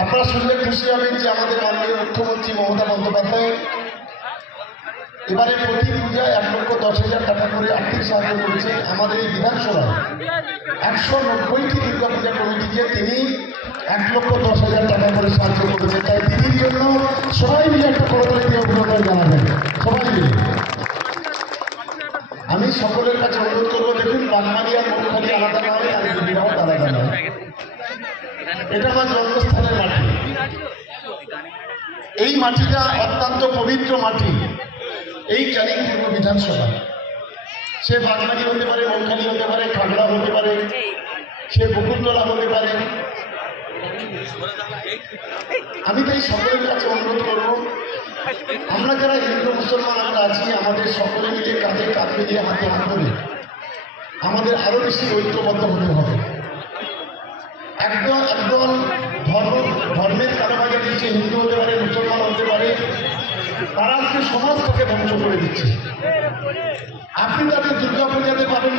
আপনারা শুনলে খুশি হবেন যে আমাদের মাননীয় মুখ্যমন্ত্রী মমতা বন্দ্যোপাধ্যায় এবারে প্রতি পূজায় 1,10,000 টাকা করে আর্থিক সাহায্য করেছে। আমাদের এই বিধানসভায় 190টি দুর্গাপূজা কমিটিকে তিনি 1,10,000 টাকা করে সাহায্য করেছে। তাই দিদির জন্য সবাই মিলে একটা করতালি দিয়ে অভিনন্দন জানাবেন, সবাই মিলে। আমি সকলের কাছে অনুরোধ করবো, দেখুন বাগমারি আর মৌখালি আলাদা নয়, আর বিবাহ আলাদা নয়। এটা আমার জন্মস্থানের মাটি। এই মাটিটা অত্যন্ত পবিত্র মাটি। এই ক্যানিং পূর্ব বিধানসভা, সে বাগমারি হতে পারে, মৌখালি হতে পারে, খাগড়া হতে পারে, সে বকুলতলা হতে পারে। আমি তাই সকলের কাছে অনুরোধ করবো, আমরা যারা হিন্দু মুসলমান আমরা আছি, আমাদের সকলে মিলে কাঁধে কাঁধ মিলিয়ে হাতে হাত ধরে আমাদের আরো বেশি ঐক্যবদ্ধ হতে হবে। একদল ধর্মের কারণে দিচ্ছে, হিন্দু হতে পারে, মুসলমান হতে পারে, তারা আজকে সমাজটাকে ধ্বংস করে দিচ্ছে। আপনি তাদের দুর্গাপূজাতে পাবেন না।